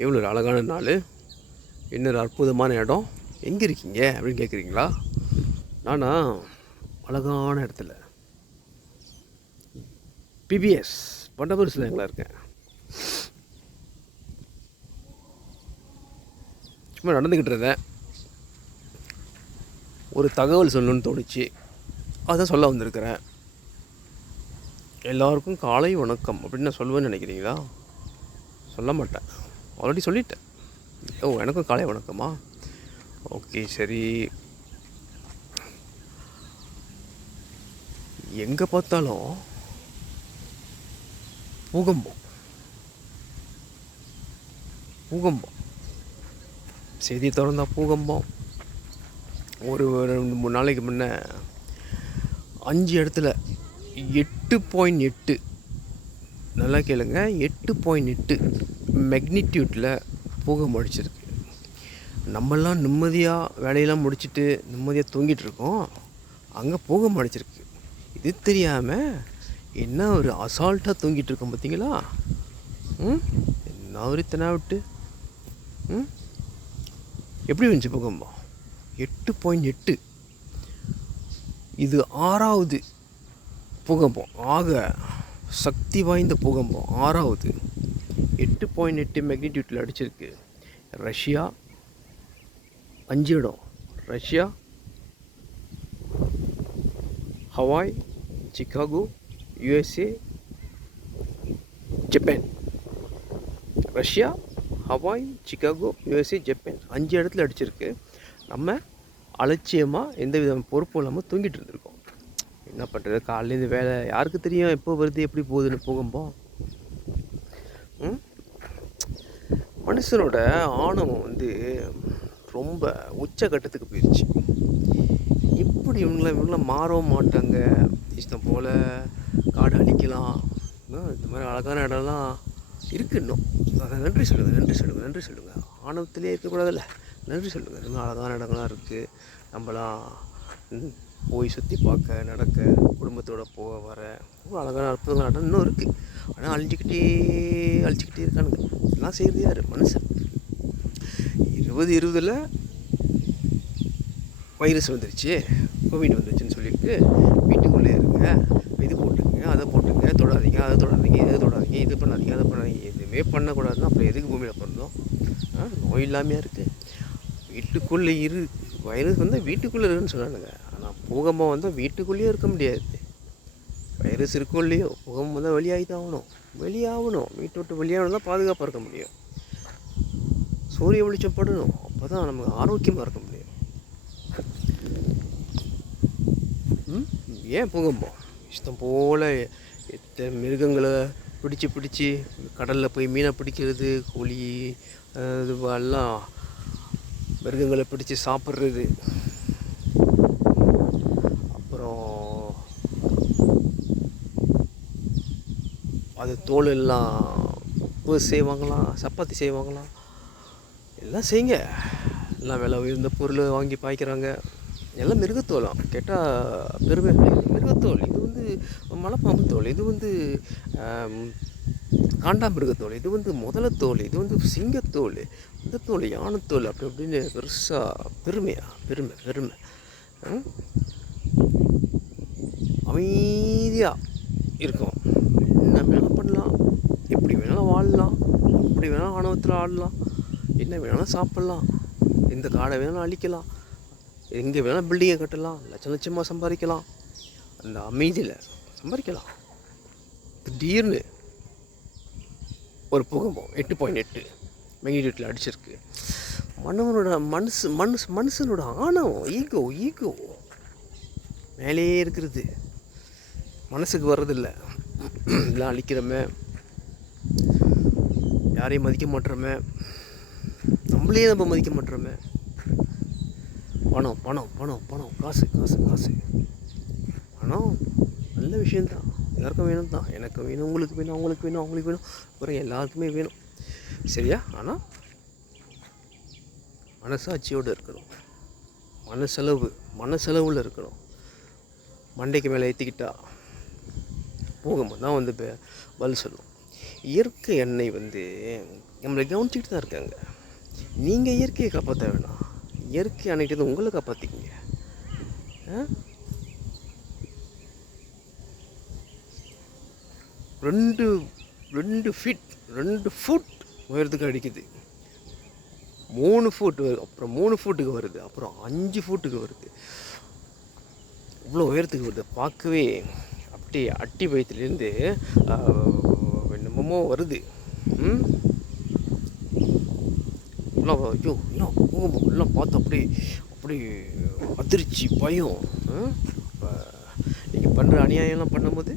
எவ்வளோ ஒரு அழகான நாள், இன்னொரு அற்புதமான இடம். எங்கே இருக்கீங்க அப்படின்னு கேட்குறீங்களா? நானா அழகான இடத்துல பிபிஎஸ் பண்டபுரி சிலைங்களா இருக்கேன். சும்மா நடந்துக்கிட்டு இருந்தேன். ஒரு தகவல் சொல்லணும்னு தோணுச்சு, அதான் சொல்ல வந்திருக்கிறேன். எல்லாருக்கும் காலை வணக்கம் அப்படின்னு நான் சொல்லுவேன்னு நினைக்கிறீங்களா? சொல்ல மாட்டேன், ஆல்ரெடி சொல்லிட்டேன். ஓ, எனக்கும் காலை வணக்கமா? ஓகே, சரி. எங்கே பார்த்தாலும் பூகம்பம் பூகம்பம், செய்தி திறந்தா பூகம்பம். ஒரு 2-3 நாளைக்கு முன்னே 5 இடத்துல 8.8, நல்லா கேளுங்க, 8.8 மெக்னிடியூட்டில் பூகம்பம் அடிச்சிருக்கு. நம்மெல்லாம் நிம்மதியாக வேலையெல்லாம் முடிச்சுட்டு நிம்மதியாக தூங்கிட்டு இருக்கோம், அங்கே பூகம்பம் அடிச்சிருக்கு. இது தெரியாமல் என்ன ஒரு அசால்ட்டாக தூங்கிட்டு இருக்கோம் பார்த்தீங்களா? என்ன ஒரு விட்டு எப்படி வந்துச்சு பூகம்பம்? 8.8. இது 6வது பூகம்பம், ஆக சக்தி வாய்ந்த பூகம்பம் 6வது. 8.8 மெக்னிடியூட்டில் அடிச்சிருக்கு. ரஷ்யா 5 இடம். Russia, Hawaii, Chicago, USA, Japan. Russia, Hawaii, Chicago, USA, Japan 5 இடத்துல அடிச்சிருக்கு. நம்ம அலட்சியமாக எந்த வித பொறுப்பும் இல்லாமல் தூங்கிட்டு இருந்திருக்கோம். என்ன பண்ணுறது, காலையிலேருந்து வேலை, யாருக்கு தெரியும் எப்போ வருது எப்படி போகுதுன்னு பூகம்பம். மனுஷனோட ஆணவம் ரொம்ப உச்சகட்டத்துக்கு போயிடுச்சு. இப்படி இவங்களாம் மாறவும் மாட்டாங்க. இஷ்டம் போல் காடு அழிக்கலாம். இந்த மாதிரி அழகான இடம்லாம் இருக்குது இன்னும். நன்றி சொல்லுங்கள். ஆணவத்திலே இருக்கக்கூடாதுல்ல, நன்றி சொல்லுங்கள். இன்னும் அழகான இடங்கள்லாம் இருக்குது. நம்மளாம் போய் சுற்றி பார்க்க, நடக்க, குடும்பத்தோடு போக வர அழகான அற்புதமான இடம் இன்னும் இருக்குது. ஆனால் அழிச்சிக்கிட்டே இருக்கானுங்க. எல்லாம் செய்கிறது யார்? மனுஷன். 2020 வைரஸ் வந்துருச்சு, கோவிட் வந்துருச்சுன்னு சொல்லிட்டு வீட்டுக்குள்ளே இருங்க, இது போட்டுங்க, அதை போட்டுங்க, தொடாதீங்க, அதை தொடாதீங்க, இதை தொடாதீங்க, இது பண்ணாதீங்க, அதை பண்ணாதீங்க, எதுவுமே பண்ணக்கூடாதுன்னா அப்புறம் எதுக்கு பூமியில் பிறந்தோம்? நோய் இல்லாமையாக இருக்குது. வீட்டுக்குள்ளே வைரஸ் வந்தால் வீட்டுக்குள்ளே இருக்குன்னு சொன்னானுங்க. ஆனால் பூகம்பம் வந்தால் வீட்டுக்குள்ளேயே இருக்க முடியாது. வைரஸ் இருக்கும் இல்லையோ, பூகம்பம் வந்தால் வெளியாகணும். வீட்டை விட்டு வெளியாகணும் தான் பாதுகாப்பாக இருக்க முடியும். சூரிய வெளிச்சம் படணும், அப்போ தான் நமக்கு ஆரோக்கியமாக இருக்க முடியும். ஏன் பூகம்பம்? இஷ்டம் போல் மிருகங்களை பிடிச்சி கடலில் போய் மீனை பிடிக்கிறது, கோழி இதுவெல்லாம் மிருகங்களை பிடிச்சி சாப்பிட்றது, அப்புறம் அது தோல் எல்லாம் செய்வாங்களாம், சப்பாத்தி செய்வாங்களாம். எல்லாம் செய்யுங்க, எல்லாம் விலை உயர்ந்த பொருள் வாங்கி பாய்க்கிறாங்க. எல்லாம் மிருகத்தோலாம். கேட்டால் பெருமை, மிருகத்தோல். இது மலைப்பாம்பு தோல், இது காண்டாமிருகத்தோல், இது முதலத்தோல், இது சிங்கத்தோல், இந்த தோல் யானைத்தோல், அப்படி அப்படின்னு பெருசாக பெருமை. அமைதியாக இருக்கும். என்ன வேணாலும் பண்ணலாம், எப்படி வேணாலும் வாழலாம், எப்படி வேணாலும் ஆணவத்தில் ஆடலாம், என்ன வேணாலும் சாப்பிட்லாம், எந்த காடை வேணாலும் அழிக்கலாம், எங்கே வேணாலும் பில்டிங்கை கட்டலாம், லட்சமாக சம்பாதிக்கலாம். அந்த அமைதியில் சம்பாதிக்கலாம். திடீர்னு ஒரு பூகம்பம் 8.8 மெக்னிடியூட்டில் அடிச்சிருக்கு. மனுஷனோட ஆணவம், ஈகோ மேலேயே இருக்கிறது, மனசுக்கு வர்றதில்லை. எல்லாம் அழிக்கிறோமே, யாரையும் மதிக்க மாட்டோமே, நம்மளே நம்ம மதிக்க மாட்டோமே. பணம், காசு. பணம் நல்ல விஷயந்தான், எல்லாருக்கும் வேணும் தான். எனக்கு வேணும், உங்களுக்கு வேணும், அவங்களுக்கு வேணும், அப்புறம் எல்லாருக்குமே வேணும், சரியா? ஆனால் மனசாட்சியோடு இருக்கணும், மனசெலவில் இருக்கணும். மண்டைக்கு மேலே ஏற்றிக்கிட்டா பூகம்பம் தான் பதில் சொல்லும். இயற்கை எண்ணெய் நம்மளை கவனிச்சிக்கிட்டு தான் இருக்காங்க. நீங்கள் இயற்கையை காப்பாற்ற வேணாம், இயற்கை அன்னைக்கு உங்களை காப்பாற்றிக்கிங்க. ரெண்டு 2 ஃபுட் உயரத்துக்கு அடிக்குது, 3 ஃபுட் வருது, அப்புறம் 3 ஃபுட்டுக்கு வருது, அப்புறம் 5 ஃபுட்டுக்கு வருது. இவ்வளோ உயரத்துக்கு வருது. பார்க்கவே அப்படியே அட்டி பயத்துலேருந்து என்னமோ வருது. எல்லாம் ஐயோ எல்லாம் பூகம்பம் எல்லாம் பார்த்து அப்படி அதிர்ச்சி பயம். இப்போ நீங்கள் பண்ணுற அநியாயம்லாம் பண்ணும்போது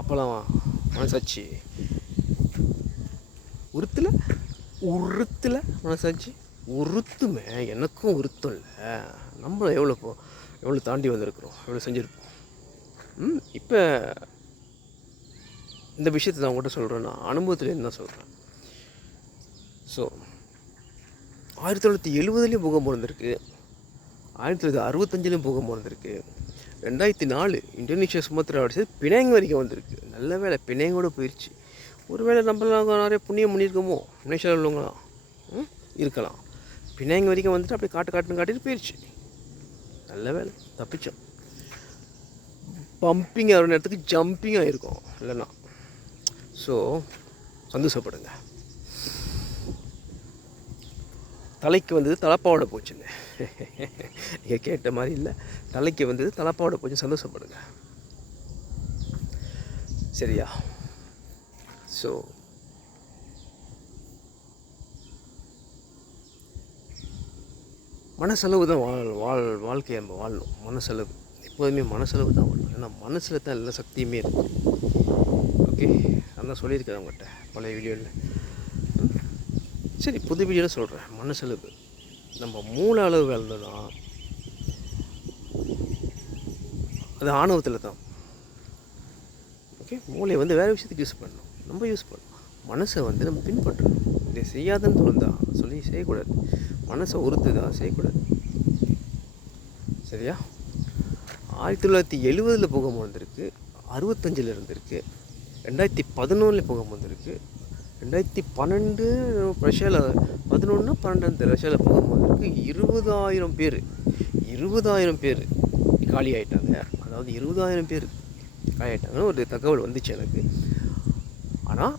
அப்போல்லாம் மனசாட்சி உறுத்தில் மனசாட்சி உறுத்துமே. எனக்கும் உறுத்தம் இல்லை. நம்ம எவ்வளோ தாண்டி வந்திருக்கிறோம், எவ்வளோ செஞ்சுருப்போம். இப்போ இந்த விஷயத்தை நான் உங்கள்கிட்ட சொல்கிறேன்னா அனுபவத்துலேருந்து தான் சொல்கிறேன். ஸோ 1970லேயும் பூகம்பம் இருந்திருக்கு, 1965லேயும் பூகம்பம் இருந்திருக்கு, 2004 இந்தோனேஷியா சுமத்ரா அடிச்சது பினாங் வரைக்கும் வந்திருக்கு. நல்ல வேலை பினாங்கோடு போயிடுச்சு. ஒரு வேளை நம்மளாம் நிறைய புண்ணியம் பண்ணியிருக்கோமோ, மலேசியாவில் உள்ளவங்களாம் இருக்கலாம். பினாங் வரைக்கும் வந்துட்டு அப்படியே காட்டிட்டு போயிடுச்சு. நல்ல வேலை தப்பிச்சோம். பம்பிங் ஆகிற நேரத்துக்கு ஜம்பிங் ஆகிருக்கும் இல்லைன்னா. ஸோ சந்தோஷப்படுங்க. தலைக்கு வந்தது தலப்பாவோட போச்சுங்க. நீங்கள் கேட்ட மாதிரி இல்லை, தலைக்கு வந்தது தலப்பாவோட போச்சு. சந்தோஷப்படுங்க. சரியா? ஸோ மனசளவு தான் வாழ்க்கையை நம்ம வாழணும். மனசளவு எப்போதுமே மனசளவு தான் வாழணும். ஏன்னா மனசில் தான் எல்லா சக்தியுமே இருக்கும். ஓகே, நான் சொல்லியிருக்கேன் அவங்ககிட்ட பழைய வீடியோவில். சரி, புது வீடியோவில் சொல்கிறேன். மனசளவு நம்ம மூளை அளவு வேலைன்னா அது ஆணவத்தில் தான். ஓகே, மூளையை வேறு விஷயத்துக்கு யூஸ் பண்ணணும், நம்ம யூஸ் பண்ணணும். மனசை நம்ம பின்பற்றணும். இதை செய்யாதன்னு தோணுதா சொல்லி செய்யக்கூடாது. மனசை உறுத்துதான் செய்யக்கூடாது. சரியா? 1970 பூகம்பம் வந்திருக்கு, 65 இருந்திருக்கு, 2011 பூகம்பம் வந்திருக்கு, 2012 ரஷ்யாவில் 11-12 ரஷ்யாவில் பூகம்பம் வந்திருக்கு. 20,000 பேர் காலி ஆகிட்டாங்க. அதாவது 20,000 பேர் காலி ஆகிட்டாங்கன்னு ஒரு தகவல் வந்துச்சு எனக்கு. ஆனால்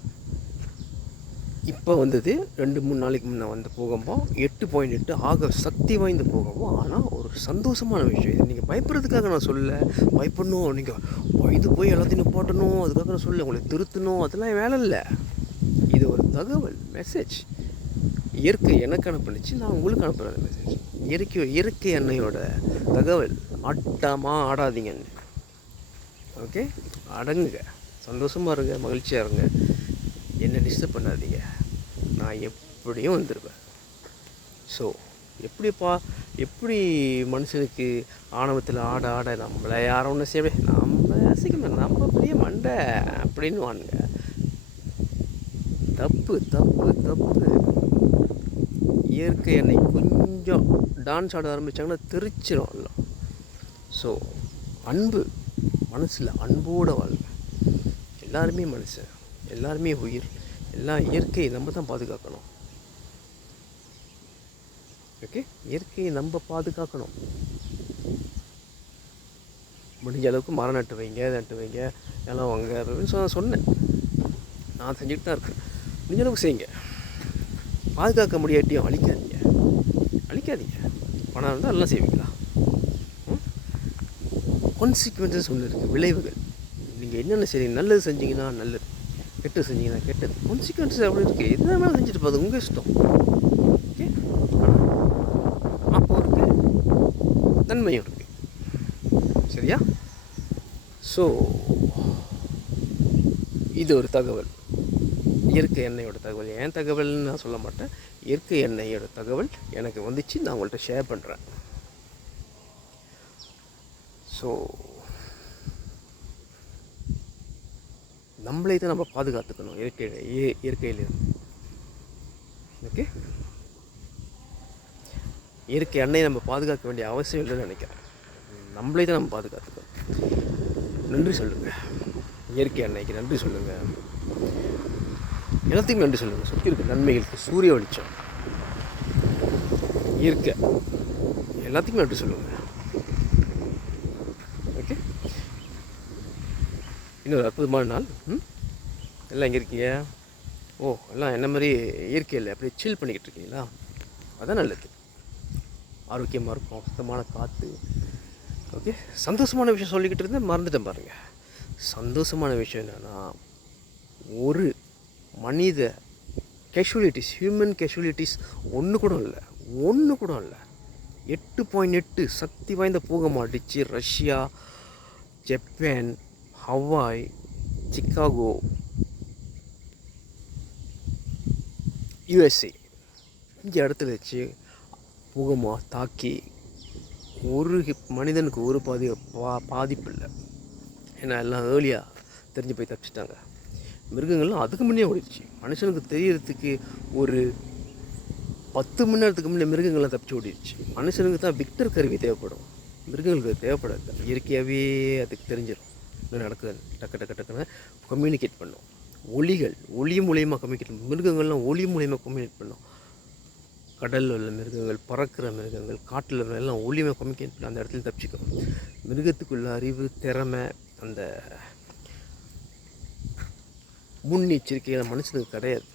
இப்போ வந்தது 2-3 நாளைக்கு முன்னே வந்த பூகம்பம் 8.8 ஆக சக்தி வாய்ந்த பூகம்பம். ஆனால் ஒரு சந்தோஷமான விஷயம். இது நீங்கள் பயப்படுறதுக்காக நான் சொல்ல, பயப்படணும், நீங்கள் இது போய் எல்லாத்தையும் நிப்பாட்டணும் அதுக்காக நான் சொல்ல, உங்களை திருத்தணும், அதெல்லாம் வேலை இல்லை. இது ஒரு தகவல், மெசேஜ். இயற்கை எனக்கு அனுப்பிச்சு, நான் உங்களுக்கு அனுப்புகிறேன் அந்த மெசேஜ். இயற்கை அன்னையோட தகவல். ஆடாதீங்கன்னு. ஓகே, அடங்குங்க, சந்தோஷமாக இருங்க, மகிழ்ச்சியாக இருங்க, என்னை டிஸ்டர்ப் பண்ணாதீங்க. நான் எப்படியும் வந்துடுவேன். ஸோ எப்படி மனுஷனுக்கு ஆணவத்தில் ஆட நம்மளை யாரும் ஒன்று செய்வே, நம்ம அசைக்கணும், நம்ம பெரிய மண்டை அப்படின்னு வானுங்க. தப்பு. இயற்கை என்னை கொஞ்சம் டான்ஸ் ஆட ஆரம்பித்தாங்கன்னா தெரிச்சிடும் எல்லாம். ஸோ மனசில் அன்போடு வாழுங்க. எல்லாருமே மனுஷன், எல்லாருமே உயிர், எல்லாம் இயற்கையை நம்ம தான் பாதுகாக்கணும். ஓகே, இயற்கையை நம்ம பாதுகாக்கணும். முடிஞ்ச அளவுக்கு மரம் நட்டு வைங்க, எல்லாம் வாங்க அப்படின்னு சொன்னேன். நான் செஞ்சுட்டு தான் இருக்கேன். முடிஞ்ச அளவுக்கு செய்யுங்க. பாதுகாக்க முடியாட்டியும் அழிக்காதீங்க. பணம் இருந்தால் எல்லாம் செய்வீங்களா? கான்சிக்வன்சஸ் ஒன்று இருக்குது, விளைவுகள். நீங்கள் என்னென்ன செய்றீங்க, நல்லது செஞ்சீங்கன்னா நல்லது, கெட்டது செஞ்சீங்கன்னா கெட்டது. கான்சிக்வன்சஸ் அப்படி இருக்குது. எது வேணாலும் செஞ்சுட்டு போகுது, உங்கள் இஷ்டம். ஓகே, அப்போ இருக்குது, நன்மையும் இருக்குது. சரியா? ஸோ இது ஒரு தகவல், இயற்கை எண்ணெயோட தகவல். ஏன் தகவல்னு நான் சொல்ல மாட்டேன், இயற்கை எண்ணெயோட தகவல் எனக்கு வந்துச்சு, நான் உங்கள்கிட்ட ஷேர் பண்ணுறேன். ஸோ நம்மளே தான் நம்ம பாதுகாத்துக்கணும் இயற்கையிலிருந்து. ஓகே, இயற்கை எண்ணெயை நம்ம பாதுகாக்க வேண்டிய அவசியம் இல்லைன்னு நினைக்கிறேன். நம்மளே தான் நம்ம பாதுகாத்துக்கணும். நன்றி சொல்லுங்கள், இயற்கை எண்ணெய்க்கு நன்றி சொல்லுங்கள். எல்லாத்துக்கும் நன்றி சொல்லுங்கள். சுற்றி இருக்க நன்மைகளுக்கு, சூரிய வெளிச்சம், இயற்கை, எல்லாத்துக்கும் நன்றி சொல்லுங்கள். ஓகே, இன்னொரு அற்புதமான நாள். எல்லாம் எங்கே இருக்கீங்க? எல்லாம் என்ன மாதிரி இயற்கையில் அப்படியே சில் பண்ணிக்கிட்டு இருக்கீங்களா? அதான் நல்லது. ஆரோக்கியமாக இருக்கும், சுத்தமான காற்று. ஓகே, சந்தோஷமான விஷயம் சொல்லிக்கிட்டு இருந்தேன், மறந்துட்டேன் பாருங்கள். சந்தோஷமான விஷயம் என்னென்னா, ஒரு மனித கேஷுவலிட்டிஸ், ஹியூமன் கேஷுவலிட்டிஸ் ஒன்று கூட இல்லை. 8.8 சக்தி வாய்ந்த பூகம்பம் அடித்து Russia, Japan, Hawaii, Chicago, USA இந்த இடத்துல வச்சு பூகம்பம் தாக்கி ஒரு மனிதனுக்கு ஒரு பாதிப்பு இல்லை. ஏன்னா எல்லாம் ஏர்லியாக தெரிஞ்சு போய் தப்பிச்சிட்டாங்க. மிருகங்கள்லாம் அதுக்கு முன்னே ஓடிடுச்சு. மனுஷனுக்கு தெரியறதுக்கு ஒரு 10 மணி நேரத்துக்கு முன்னே மிருகங்கள்லாம் தப்பிச்சு ஓடிடுச்சு. மனுஷனுக்கு தான் விக்டர் கருவி தேவைப்படும், மிருகங்களுக்கு தேவைப்படாது. இயற்கையாகவே அதுக்கு தெரிஞ்சிடும் என்ன நடக்குது. டக்குன்னு கம்யூனிகேட் பண்ணும். ஒளி மூலியமாக கம்யூனிகேட் பண்ணும். மிருகங்கள்லாம் ஒளி மூலியமாக கம்யூனிகேட் பண்ணும். கடலில் உள்ள மிருகங்கள், பறக்கிற மிருகங்கள், காட்டில் உள்ள எல்லாம் ஒளியமாக கம்யூனிகேட் பண்ணி அந்த இடத்துல தப்பிச்சுக்கும். மிருகத்துக்குள்ள அறிவு, திறமை, அந்த முன்னெச்சரிக்கையான மனுஷனுக்கு கிடையாது.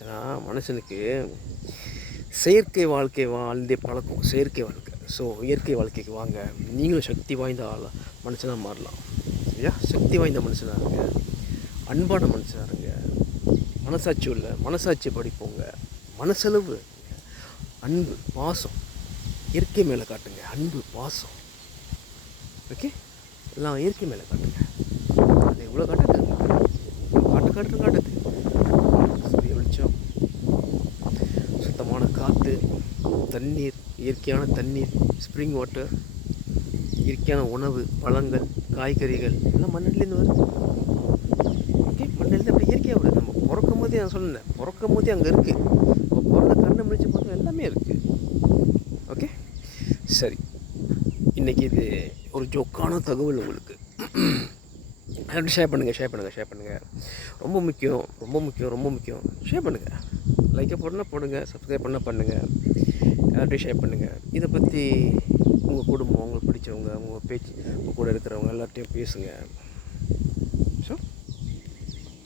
ஏன்னா மனுஷனுக்கு செயற்கை வாழ்க்கை வாழ்ந்தே பழக்கம், செயற்கை வாழ்க்கை. ஸோ இயற்கை வாழ்க்கைக்கு வாங்க, நீங்களும் சக்தி வாய்ந்த மனுஷனாக மாறலாம். சரியா? சக்தி வாய்ந்த மனுஷனாக இருங்க, அன்பான மனுஷனாக இருங்க, மனசாட்சி படிப்போங்க, மனசளவு அன்பு, பாசம் இயற்கை மேலே காட்டுங்க. அன்பு, பாசம். ஓகே, எல்லாம் இயற்கை மேலே காட்டுங்க. அது எவ்வளோ காட்டுது, காட்டுது. சூரிய வெளிச்சம், சுத்தமான காற்று, தண்ணீர், இயற்கையான தண்ணீர், ஸ்ப்ரிங் வாட்டர், இயற்கையான உணவு, பழங்கள், காய்கறிகள் எல்லாம் மண்ணிலேருந்து வருது. ஓகே, மண்ணிலேருந்து அப்படி இயற்கையாக வருது. நம்ம பிறக்கும் போதே நான் சொன்னேன், பிறக்கும் போதே அங்கே இருக்குது. இப்போ பிறந்த கண்ணை முடிச்சு பார்த்தா எல்லாமே இருக்குது. ஓகே, சரி. இன்றைக்கி இது ஒரு ஜோக்கான தகவல் உங்களுக்கு. ஷேர் பண்ணுங்கள். ரொம்ப முக்கியம். ஷேர் பண்ணுங்கள். லைக்கை போடுங்க, சப்ஸ்கிரைப் பண்ணுங்கள். எல்லார்ட்டையும் ஷேர் பண்ணுங்கள். இதை பற்றி உங்கள் குடும்பம், உங்களுக்கு பிடிச்சவங்க, உங்கள் கூட இருக்கிறவங்க எல்லார்ட்டையும் பேசுங்க. ஸோ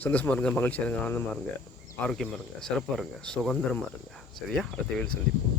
சந்தோஷமாக இருங்க, மகிழ்ச்சியாக இருங்க, ஆனந்தமாக இருங்க, ஆரோக்கியமாக இருங்க, சிறப்பாக இருங்க, சுதந்திரமாக இருங்க. சரியா? அடுத்த வேலை சந்திப்போம்.